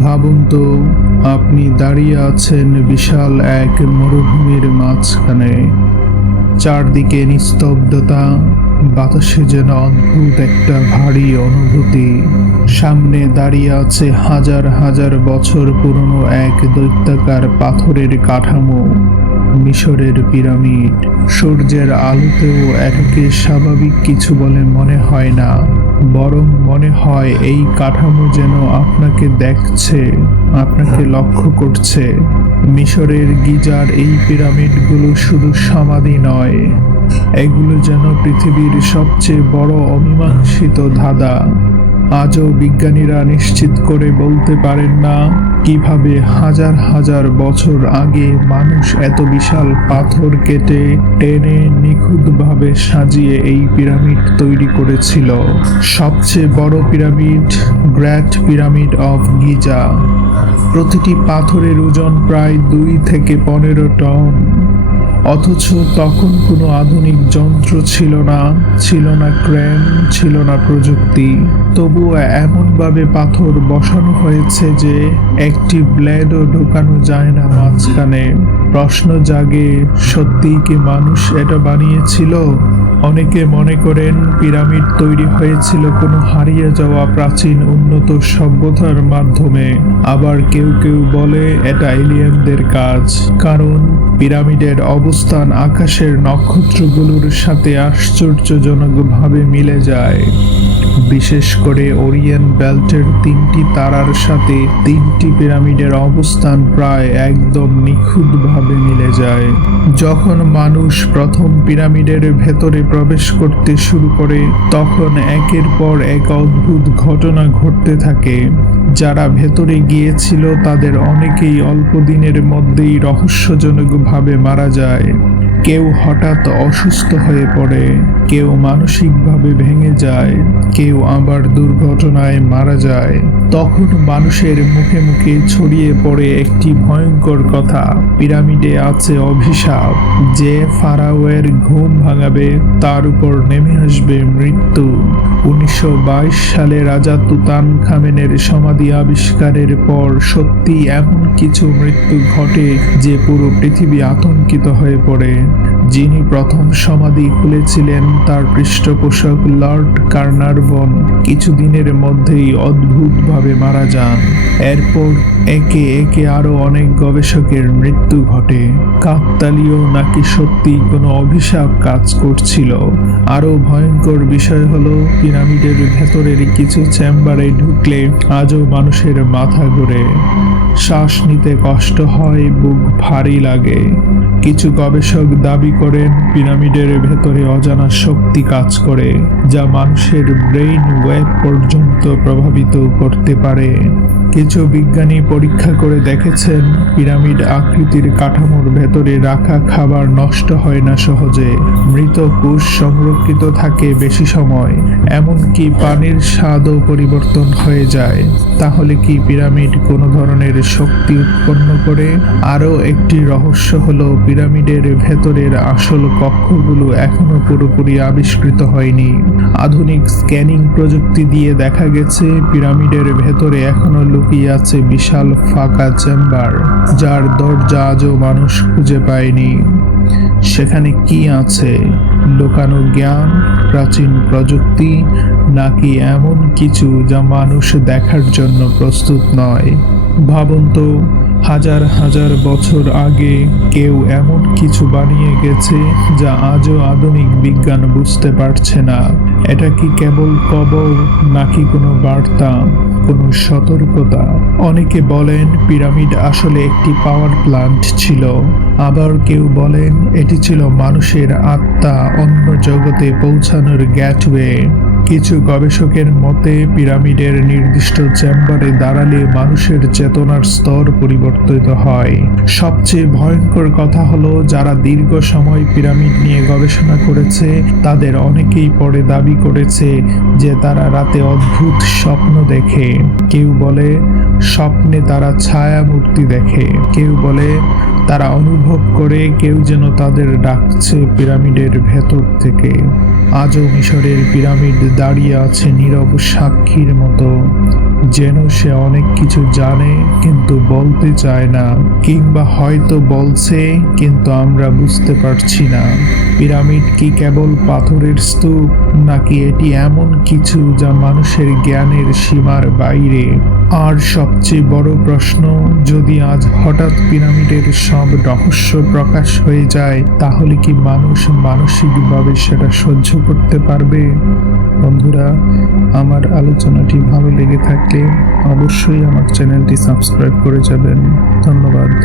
ভাবুন তো, আপনি দাঁড়িয়ে আছেন বিশাল এক মরুভূমির মাঝখানে। চারদিকে নিস্তব্ধতা, বাতাসে যেন অদ্ভুত একটা ভারী অনুভূতি। সামনে দাঁড়িয়ে আছে হাজার হাজার বছর পুরনো এক দৈত্যাকার পাথরের কাঠামো, মিশরের পিরামিড। সূর্যের আলোতেও এটাকে স্বাভাবিক কিছু বলে মনে হয় না। বরং মনে হয় এই কাঠামো যেন আপনাকে দেখছে, আপনাকে লক্ষ্য করছে। মিশরের গিজার এই পিরামিডগুলো শুধু সমাধি নয়, এগুলো যেন পৃথিবীর সবচেয়ে বড় অমীমাংসিত ধাঁধা। আজও বিজ্ঞানীরা নিশ্চিত করে বলতে পারেন না কীভাবে হাজার হাজার বছর আগে মানুষ এত বিশাল পাথর কেটে টেনে নিখুঁতভাবে সাজিয়ে এই পিরামিড তৈরি করেছিল। সবচেয়ে বড় pyramid great pyramid of Giza. প্রতিটি পাথরের ওজন প্রায় দুই থেকে পনেরো টন। অথচ তখন কোনো আধুনিক যন্ত্র ছিল না ছিল না ক্রেন, ছিল না প্রযুক্তি। তবুও এমনভাবে পাথর বসানো হয়েছে যে একটি ব্লেডও ঢোকানো যায় না মাঝখানে। প্রশ্ন জাগে, সত্যিই কি মানুষ এটা বানিয়েছিল? অনেকে মনে করেন পিরামিড তৈরি হয়েছিল কোনো হারিয়ে যাওয়া প্রাচীন উন্নত সভ্যতার মাধ্যমে। আবার কেউ কেউ বলে এটা এলিয়েনদের কাজ। কারণ পিরামিডের অবস্থান আকাশের নক্ষত্রগুলোর সাথে আশ্চর্যজনকভাবে মিলে যায়। বিশেষ করে ওরিয়েন বেল্টের তিনটি তারার সাথে তিনটি পিরামিডের অবস্থান প্রায় একদম নিখুঁতভাবে মিলে যায়। যখন মানুষ প্রথম পিরামিডের ভেতরে প্রবেশ করতে শুরু করে, তখন একের পর এক অদ্ভুত ঘটনা ঘটতে থাকে। যারা ভেতরে গিয়েছিল, তাদের অনেকেই অল্প দিনের মধ্যেই রহস্যজনকভাবে মারা যায়। কেউ হঠাৎ অসুস্থ হয়ে পড়ে, কেউ মানসিকভাবে ভেঙে যায়, কেউ আবার দুর্ঘটনায় মারা যায়। তখন মানুষের মুখে মুখে ছড়িয়ে পড়ে একটি ভয়ঙ্কর কথা, পিরামিডে আছে অভিশাপ। যে ফারাওয়ের ঘুম ভাঙাবে, তার উপর নেমে আসবে মৃত্যু। উনিশশো বাইশ সালে রাজা তুতান খামেনের সমাধি আবিষ্কারের পর সত্যি এমন কিছু মৃত্যু ঘটে, যে পুরো পৃথিবী আতঙ্কিত হয়ে পড়ে। Amen. যিনি প্রথম সমাধি খুলেছিলেন, তার পৃষ্ঠপোষক লর্ড কার্নারবন কিছুদিনের মধ্যেই অদ্ভুতভাবে মারা যান। এরপর একে একে আরও অনেক গবেষকের মৃত্যু ঘটে। কাকতালীয় নাকি সত্যি কোনো অভিশাপ কাজ করছিল? আরও ভয়ঙ্কর বিষয় হলো, পিরামিডের ভেতরের কিছু চেম্বারে ঢুকলে আজও মানুষের মাথা ঘুরে। শ্বাস নিতে কষ্ট হয়, বুক ভারী লাগে। কিছু গবেষক দাবি করেন, পিরামিডের ভেতরে অজানা শক্তি কাজ করে, যা মানুষের ব্রেইন ওয়েব পর্যন্ত প্রভাবিত করতে পারে। কিছু বিজ্ঞানী পরীক্ষা করে দেখেছেন, পিরামিড আকৃতির কাঠামোর ভেতরে রাখা খাবার নষ্ট হয় না সহজে। মৃত কোষ সংরক্ষিত থাকে বেশি সময়। এমনকি পানির স্বাদও পরিবর্তন হয়ে যায়। তাহলে কি পিরামিড কোনো ধরনের শক্তি উৎপন্ন করে? আরও একটি রহস্য হলো, পিরামিডের ভেতরের আসল কক্ষগুলো এখনও পুরোপুরি আবিষ্কৃত হয়নি। আধুনিক স্ক্যানিং প্রযুক্তি দিয়ে দেখা গেছে, পিরামিডের ভেতরে এখনও লুকিয়ে আছে বিশাল ফাঁকা চেম্বার, যার দরজা আজও মানুষ খুঁজে পায়নি। সেখানে কি আছে? লোকানো জ্ঞান, প্রাচীন প্রযুক্তি, নাকি এমন কিছু যা মানুষ দেখার জন্য প্রস্তুত নয়? ভাবুন তো হাজার হাজার বছর আগে কেউ এমন কিছু বানিয়ে গেছে যা আজও আধুনিক বিজ্ঞান বুঝতে পারছে না। এটা কি কেবল কবর নাকি কোনো বার্তা, কোনো সতর্কতা? অনেকে বলেন পিরামিড আসলে একটি পাওয়ার প্ল্যান্ট ছিল। আবার কেউ বলেন এটি ছিল মানুষের আত্মা অন্য জগতে পৌঁছানোর গ্যাটওয়ে। কিছু গবেষকের মতে, পিরামিডের নির্দিষ্ট চেম্বারে দাঁড়ালে মানুষের চেতনার স্তর পরিবর্তিত হয়। সবচেয়ে ভয়ঙ্কর কথা হলো, যারা দীর্ঘ সময় পিরামিড নিয়ে গবেষণা করেছে, তাদের অনেকেই পরে দাবি করেছে যে তারা রাতে অদ্ভুত স্বপ্ন দেখে। কেউ বলে, স্বপ্নে তারা ছায়া মূর্তি দেখে। কেউ বলে তারা অনুভব করে কেউ যেন তাদের ডাকছে পিরামিডের ভেতর থেকে। আজও মিশরের পিরামিড দাঁড়িয়ে আছে নীরব সাক্ষীর মতো। যেন সে অনেক কিছু জানে, কিন্তু বলতে চায় না, কিংবা হয়তো বলছে, কিন্তু আমরা বুঝতে পারছি না। পিরামিড কি কেবল পাথরের স্তূপ, নাকি এটি এমন কিছু যা মানুষের জ্ঞানের সীমার বাইরে? আর সবচেয়ে বড় প্রশ্ন, যদি আজ হঠাৎ পিরামিডের সব রহস্য প্রকাশ হয়ে যায়, তাহলে কি মানুষ মানসিকভাবে সেটা সহ্য করতে পারবে? বন্ধুরা, আমার আলোচনাটি ভালো লেগে থাকলে অবশ্যই আমার চ্যানেলটি সাবস্ক্রাইব করে যাবেন। ধন্যবাদ।